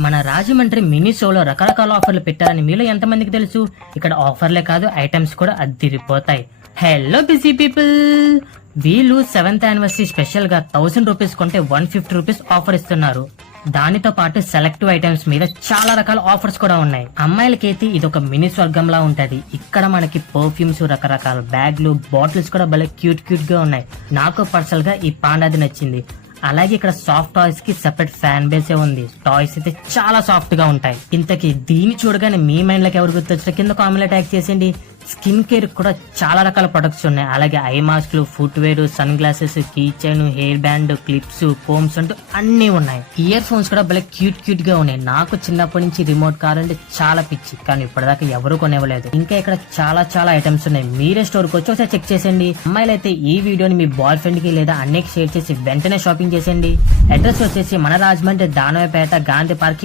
మన రాజమండ్రి మినీ షోలో రకరకాల ఆఫర్లు పెట్టారని మీలో ఎంతమందికి తెలుసు? ఇక్కడ ఆఫర్లే కాదు, ఐటమ్స్ కూడా అద్దిరిపోతాయి. హలో బిజీ పీపుల్, వీళ్ళు 7th యానివర్సరీ స్పెషల్ గా 1000 రూపీస్ కొంటే 150 రూపీస్ ఆఫర్ ఇస్తున్నారు. దానితో పాటు సెలెక్టివ్ ఐటమ్స్ మీద చాలా రకాల ఆఫర్స్ కూడా ఉన్నాయి. అమ్మాయిలకైతే ఇది ఒక మినీ స్వర్గంలా ఉంటది. ఇక్కడ మనకి పర్ఫ్యూమ్స్, రకరకాల బ్యాగ్లు, బాటిల్స్ కూడా భలే క్యూట్ క్యూట్ గా ఉన్నాయి. నాకు పర్సనల్ గా ఈ పాండాది నచ్చింది. అలాగే ఇక్కడ సాఫ్ట్ టాయ్స్ కి సెపరేట్ ఫ్యాన్ బేసే ఉంది. టాయ్స్ అయితే చాలా సాఫ్ట్ గా ఉంటాయి. ఇంతకీ దీన్ని చూడగానే మీ మైండ్ లోకి ఎవరు గుర్తొచ్చారో కింద కామెంట్ లో ట్యాగ్ చేసేయండి. స్కిన్ కేర్ కూడా చాలా రకాల ప్రొడక్ట్స్ ఉన్నాయి. అలాగే ఐ మాస్క్లు, footwear, sunglasses, key chain, hair band, clips, combs అంటూ అన్ని ఉన్నాయి. ఇయర్ ఫోన్స్ కూడా భలే క్యూట్ క్యూట్ గా ఉన్నాయి. నాకు చిన్నప్పటి నుంచి రిమోట్ కార్ అంటే చాలా పిచ్చి, కానీ ఇప్పటిదాకా ఎవరు కొనేవలేదు. ఇంకా ఇక్కడ చాలా చాలా ఐటమ్స్ ఉన్నాయి. మీరే స్టోర్ కి వచ్చి ఒకసారి చెక్ చేసేయండి. అమ్మాయిలు అయితే ఈ వీడియోని మీ బాయ్ ఫ్రెండ్ కి లేదా అన్నయ్యకి షేర్ చేసి వెంటనే షాపింగ్ చేసేయండి. అడ్రస్ వచ్చేసి మన రాజమండ్రి దానవపేట గాంధీ పార్క్